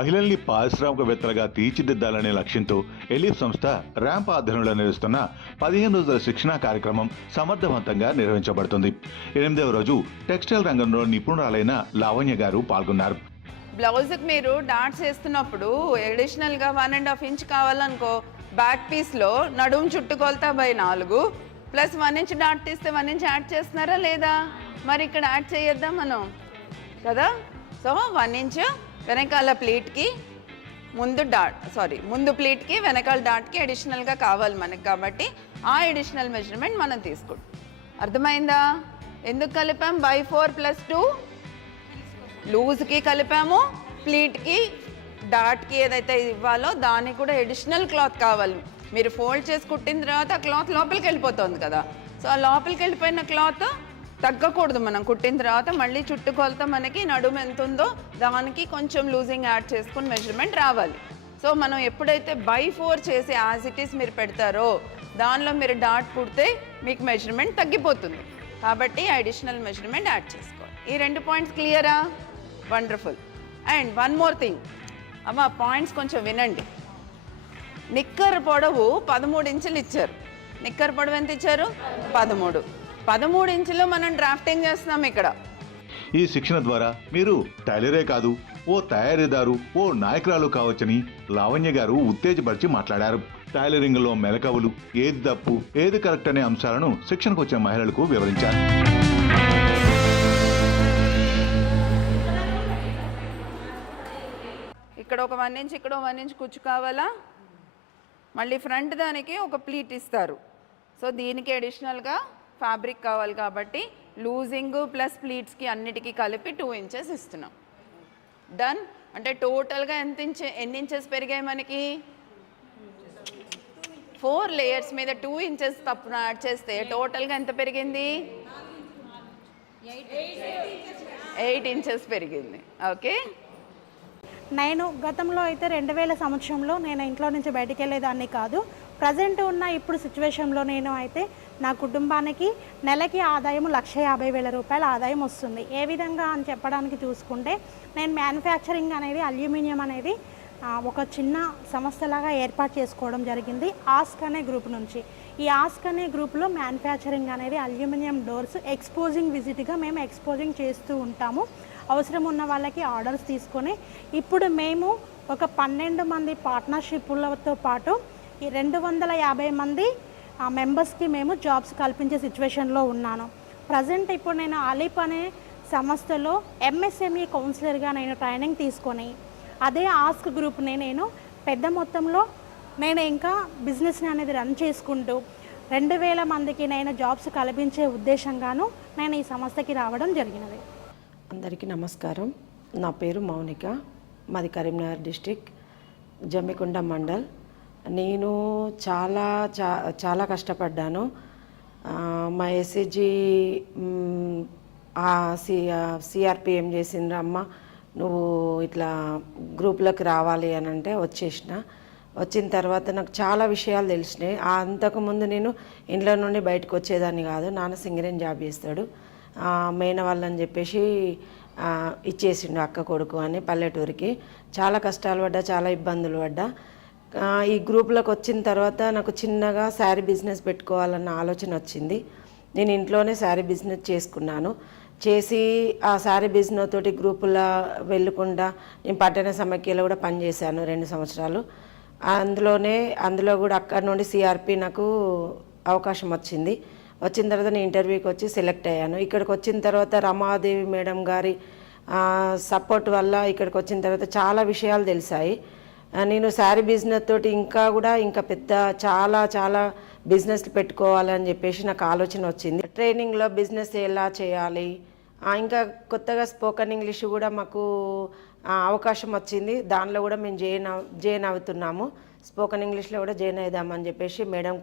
మహిళల్ని పారిశ్రామికవేత్తలుగా తీర్చిదిద్దాలనే లక్ష్యంతో ఎలిఫ్ సంస్థ ర్యాంప్ ఆధ్వర్యంలో నిర్వహిస్తున్న 15 రోజుల శిక్షణా కార్యక్రమం సమర్థవంతంగా నిర్వహించబడుతుంది. 8వ రోజు టెక్స్టైల్ రంగంలో నిపుణురాలైన లావణ్య గారు పాల్గొన్నారు. బ్లౌజ్కి మీరు డాట్స్ వేస్తున్నప్పుడు అడిషనల్గా 1.5 ఇంచ్ కావాలనుకో, బ్యాక్ పీస్లో నడుము చుట్టుకొలతా బై 4 ప్లస్ 1 ఇంచ్ డాట్ తీస్తే 1 ఇంచ్ యాడ్ చేస్తున్నారా లేదా? మరి ఇక్కడ యాడ్ చేయొద్దా మనం కదా? సో 1 ఇంచ్ వెనకాల ప్లీట్కి ముందు ప్లీట్కి వెనకాల డాట్కి అడిషనల్గా కావాలి మనకి, కాబట్టి ఆ అడిషనల్ మెజర్మెంట్ మనం తీసుకుంటాం. అర్థమైందా? ఎందుకు కలిపాం? బై 4 + 2 లూజ్కి కలిపాము, ప్లీట్కి డాట్కి ఏదైతే ఇవ్వాలో దానికి కూడా అడిషనల్ క్లాత్ కావాలి. మీరు ఫోల్డ్ చేసి కుట్టిన తర్వాత ఆ క్లాత్ లోపలికి వెళ్ళిపోతుంది కదా, సో ఆ లోపలికి వెళ్ళిపోయిన క్లాత్ తగ్గకూడదు. మనం కుట్టిన తర్వాత మళ్ళీ చుట్టుకొలత మనకి నడుము ఎంత ఉందో దానికి కొంచెం లూజింగ్ యాడ్ చేసుకుని మెజర్మెంట్ రావాలి. సో మనం ఎప్పుడైతే బై 4 చేసి యాజ్ ఇట్ ఈస్ మీరు పెడతారో దానిలో మీరు డాట్ కుడితే మీకు మెజర్మెంట్ తగ్గిపోతుంది. కాబట్టి అడిషనల్ మెజర్మెంట్ యాడ్ చేసుకోవాలి. ఈ 2 పాయింట్స్ క్లియరా? వండర్ఫుల్. అండ్ 1 మోర్ థింగ్ అమ్మ, పాయింట్స్ కొంచెం వినండి. నిక్కర్ పొడవు 13 ఇంచులు ఇచ్చారు. నిక్కర్ పొడవు ఎంత ఇచ్చారు? 13 ఇంచులు మనం డ్రాఫ్టింగ్ చేస్తున్నాం ఇక్కడ. ఈ శిక్షణ ద్వారా మీరు టైలరే కాదు, ఓ తయారీదారు, ఓ నాయకురాలు కావచ్చని లావణ్య గారు ఉత్తేజపరిచి మాట్లాడారు. టైలరింగ్ లో మెలకువలు, ఏది తప్పు ఏది కరెక్ట్ అనే అంశాలను శిక్షణకు వచ్చే మహిళలకు వివరించారు. ఇక్కడ ఒక 1 ఇంచ్, ఇక్కడ 1 ఇంచ్ కుచ్చు కావాలా? మళ్ళీ ఫ్రంట్ దానికి ఒక ప్లీట్ ఇస్తారు. సో దీనికి అడిషనల్గా ఫ్యాబ్రిక్ కావాలి కాబట్టి లూజింగ్ ప్లస్ ప్లీట్స్కి అన్నిటికీ కలిపి 2 ఇంచెస్ ఇస్తున్నాం. డన్. అంటే టోటల్గా ఎన్ని ఇంచెస్ పెరిగాయి మనకి? 4 లేయర్స్ మీద 2 ఇంచెస్ తప్పున యాడ్ చేస్తే టోటల్గా ఎంత పెరిగింది? 8 ఇంచెస్ పెరిగింది. ఓకే. నేను గతంలో అయితే 2000 సంవత్సరంలో నేను ఇంట్లో నుంచి బయటికి వెళ్ళేదాన్ని కాదు. ప్రజెంట్ ఉన్న ఇప్పుడు సిచ్యువేషన్లో నేను అయితే నా కుటుంబానికి నెలకి ఆదాయం 1,50,000 రూపాయల ఆదాయం వస్తుంది. ఏ విధంగా అని చెప్పడానికి చూసుకుంటే, నేను మ్యానుఫ్యాక్చరింగ్ అనేది అల్యూమినియం అనేది ఒక చిన్న సంస్థలాగా ఏర్పాటు చేసుకోవడం జరిగింది ఆస్క్ అనే గ్రూప్ నుంచి. ఈ ఆస్క్ అనే గ్రూప్లో మ్యానుఫ్యాక్చరింగ్ అనేది అల్యూమినియం డోర్స్ ఎక్స్పోజింగ్ విజిట్గా మేము ఎక్స్పోజింగ్ చేస్తూ ఉంటాము. అవసరం ఉన్న వాళ్ళకి ఆర్డర్స్ తీసుకొని ఇప్పుడు మేము ఒక 12 మంది పార్ట్నర్షిప్లతో పాటు ఈ 250 మంది మెంబర్స్కి మేము జాబ్స్ కల్పించే సిచ్యువేషన్లో ఉన్నాను. ప్రజెంట్ ఇప్పుడు నేను అలీప్ అనే సంస్థలో MSME కౌన్సిలర్గా నేను ట్రైనింగ్ తీసుకొని అదే ఆస్క్ గ్రూప్ని నేను పెద్ద మొత్తంలో నేను ఇంకా బిజినెస్ని అనేది రన్ చేసుకుంటూ 2000 మందికి నేను జాబ్స్ కల్పించే ఉద్దేశంగాను నేను ఈ సంస్థకి రావడం జరిగినది. అందరికీ నమస్కారం. నా పేరు మౌనిక, మాది కరీంనగర్ డిస్టిక్, జమ్మికుంట మండల్. నేను చాలా కష్టపడ్డాను. మా SHG CRP ఏం చేసిండ్రు, అమ్మ నువ్వు ఇట్లా గ్రూప్లోకి రావాలి అని అంటే వచ్చేసిన. వచ్చిన తర్వాత నాకు చాలా విషయాలు తెలిసినాయి. అంతకుముందు నేను ఇంట్లో నుండి బయటకు వచ్చేదాన్ని కాదు. నాన్న సింగరేణి జాబ్ చేస్తాడు. మేన వాళ్ళని చెప్పేసి ఇచ్చేసిండు అక్క కొడుకు అని పల్లెటూరికి. చాలా కష్టాలు పడ్డా, చాలా ఇబ్బందులు పడ్డా. ఈ గ్రూప్లోకి వచ్చిన తర్వాత నాకు చిన్నగా శారీ బిజినెస్ పెట్టుకోవాలన్న ఆలోచన వచ్చింది. నేను ఇంట్లోనే శారీ బిజినెస్ చేసుకున్నాను. చేసి ఆ శారీ బిజినెస్ తోటి గ్రూపులో వెళ్ళకుండా నేను పట్టణ సమైక్యలో కూడా పనిచేశాను 2 సంవత్సరాలు. అందులో కూడా అక్కడ నుండి CRP నాకు అవకాశం వచ్చింది. వచ్చిన తర్వాత నేను ఇంటర్వ్యూకి వచ్చి సెలెక్ట్ అయ్యాను. ఇక్కడికి వచ్చిన తర్వాత రమాదేవి మేడం గారి సపోర్ట్ వల్ల ఇక్కడికి వచ్చిన తర్వాత చాలా విషయాలు తెలిసాయి. నేను శారీ బిజినెస్ తోటి ఇంకా పెద్ద చాలా బిజినెస్లు పెట్టుకోవాలని చెప్పేసి నాకు ఆలోచన వచ్చింది. ట్రైనింగ్లో బిజినెస్ ఎలా చేయాలి, ఇంకా కొత్తగా స్పోకెన్ ఇంగ్లీష్ కూడా మాకు అవకాశం వచ్చింది. దానిలో కూడా మేము జాయిన్ అవుతున్నాము. స్పోకెన్ ఇంగ్లీష్లో కూడా జాయిన్ అవుదామని చెప్పేసి మేడం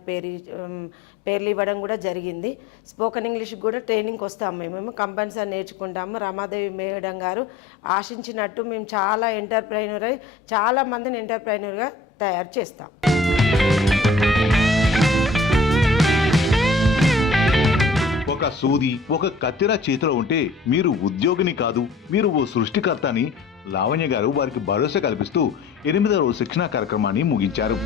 పేర్లు ఇవ్వడం కూడా జరిగింది. స్పోకెన్ ఇంగ్లీష్ కూడా ట్రైనింగ్కి వస్తాము. మేము కంపల్సరీ నేర్చుకుంటాము. రమాదేవి మేడం గారు ఆశించినట్టు మేము చాలా మందిని ఎంటర్ప్రైనర్గా తయారు చేస్తాం. ఒక సూది ఒక కత్తెర చేతిలో ఉంటే మీరు ఉద్యోగిని కాదు, మీరు ఓ సృష్టికర్త అని లావణ్య గారు వారికి భరోసా కల్పిస్తూ 8వ రోజు శిక్షణా కార్యక్రమాన్ని ముగించారు.